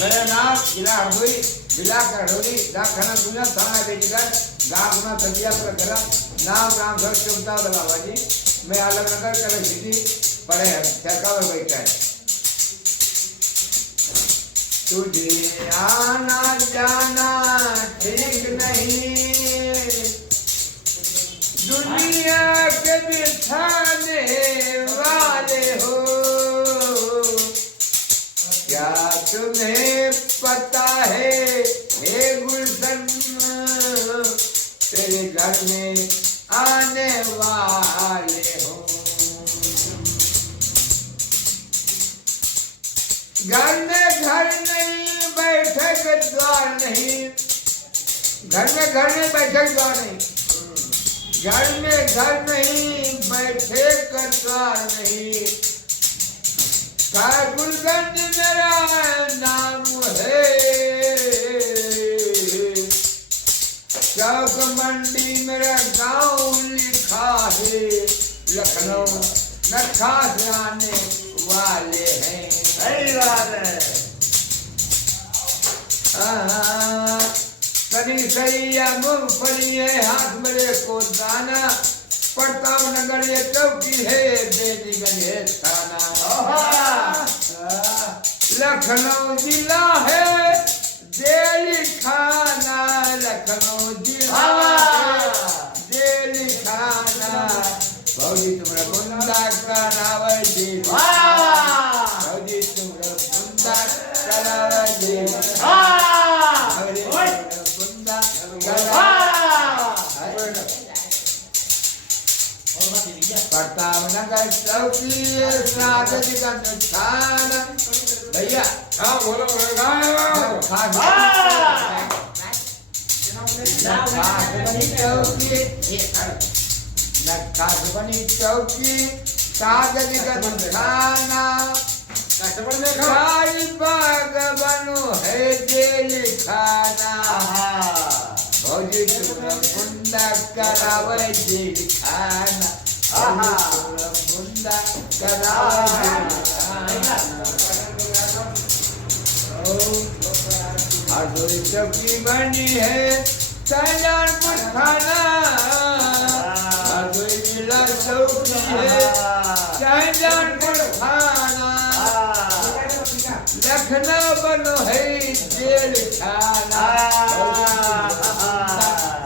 मेरा नाम जिला हरदोई, जिला करडोली, डाकखाना गुना, थाना बेटीगढ़, गांव गुना, तंदिया प्रकरण, नाम राम सर चुमता बाबाजी। मैं आलमनगर कल सिटी पढ़े हैं, चरका में बैठा है। तुझे आना जाना ठीक नहीं, दुनिया के बिठाने वाले हो, क्या तुम्हें पता है हे गुलशन, तेरे घर में आने वाले हो। घर में घर नहीं, बैठक द्वार नहीं, घर में घर नहीं, बैठक द्वार नहीं, घर में घर नहीं, बैठे द्वार नहीं। गुलगंज मेरा नाम है, चौक मंडी मेरा गांव लिखा है, लखनऊ नखा आने वाले हैं। सही बात है। कभी सही या मूंगफली है, हाथ मेरे को दाना, प्रताप नगर ये चौकी है, बेटीगंज है थाना, लखनऊ जिला है जेल खाना, लखनऊ जिला जेल खाना। भौजी तुम्हारा बुंदा करावे जी, भौजी तुम्हारा बुंदा करावे जी, भौजी तुम्हारा बुंदा करावे। प्रताप नगर चौकी सागरगंज थाना। भैया हाँ बोलो नखासबनी चौकी सागरगंज थाना, बाग बनो है जेल खाना। भौजी तुमरा बुंदा करावे जेल खाना, बुंदा करावे जेल खाना। हरदोई चौकी बनी है सैलानपुर थाना, हरदोई जिला चौकी है सैलानपुर थाना, लखनऊ बनो है जेल खाना,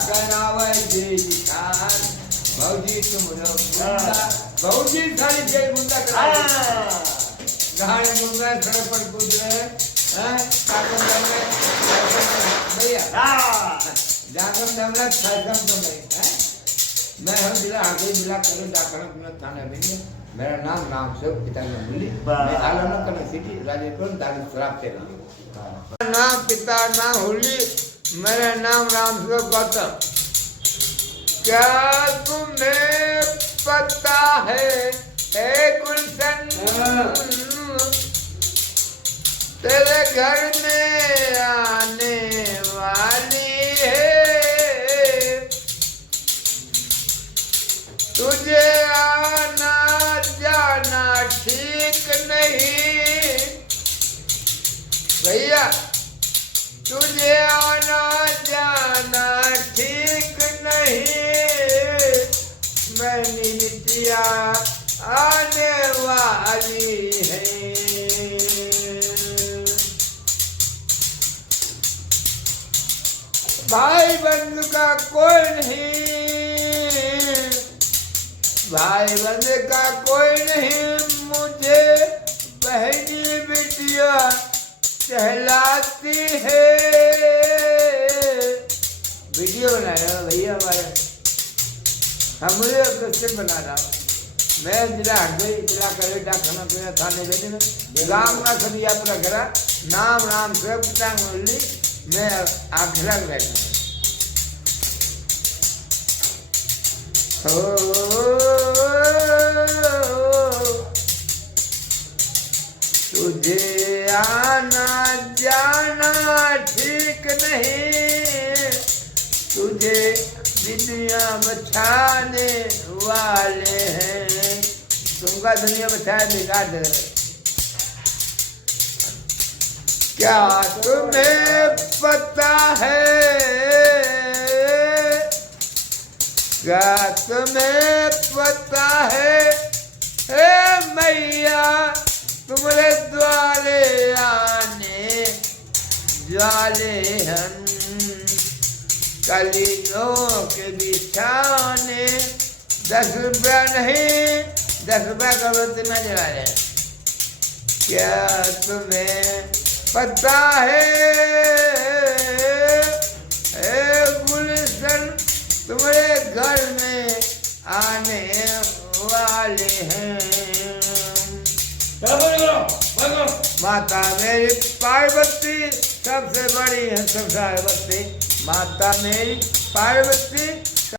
करावे जेल खाना। भौजी तुमरा बुंदा, भौजी थारी जेल बुंदा करावे, गाड़ी मुंगा सड़क पर कूद रहे भैया, जागम दमला छागम तो नहीं है। मैं हम जिला आगे जिला करूँ डाकखाना थाना में। मेरा नाम राम से पिता का मूली, मैं आलमनगर सिटी राजेपुर दारू शराब से नाम पिता नाम होली, मेरा नाम राम से गौतम। क्या तुम्हें पता है गुलशन, तेरे घर में आने वाली है, तुझे आना जाना ठीक नहीं। भैया तुझे आना जाना ठीक नहीं, मैंने नित्या आने वाली है। भाई बंधु का कोई नहीं, भाई बंधु का कोई नहीं, मुझे बहनी बिटिया कहलाती है। वीडियो बना रहा हूँ भैया हमारे, हम मुझे क्वेश्चन बना रहा हूँ। मैं जिला हरदोई, जिला कलेक्टर डाकखाना थाने में, गाँव में खदिया पूरा घरा, नाम राम से पिता मुरली, मैं आखिर बैठा तुझे आना जाना ठीक नहीं, तुझे दुनिया बचाने वाले हैं, तुमका दुनिया बचाए बेकार दे रहे। क्या तुम्हें पता है, क्या तुम्हें पता है, हे मैया तुम्हारे द्वारे आने ज्वाले हम कलीनों के बिछाने। 10 रुपया नहीं, 10 रुपया करोड़ में जला रहे। क्या तुम्हें पता है, गुलशन तुम्हारे घर में आने वाले हैं। माता मेरी पार्वती सबसे बड़ी है, सबसे पार्वती। माता मेरी पार्वती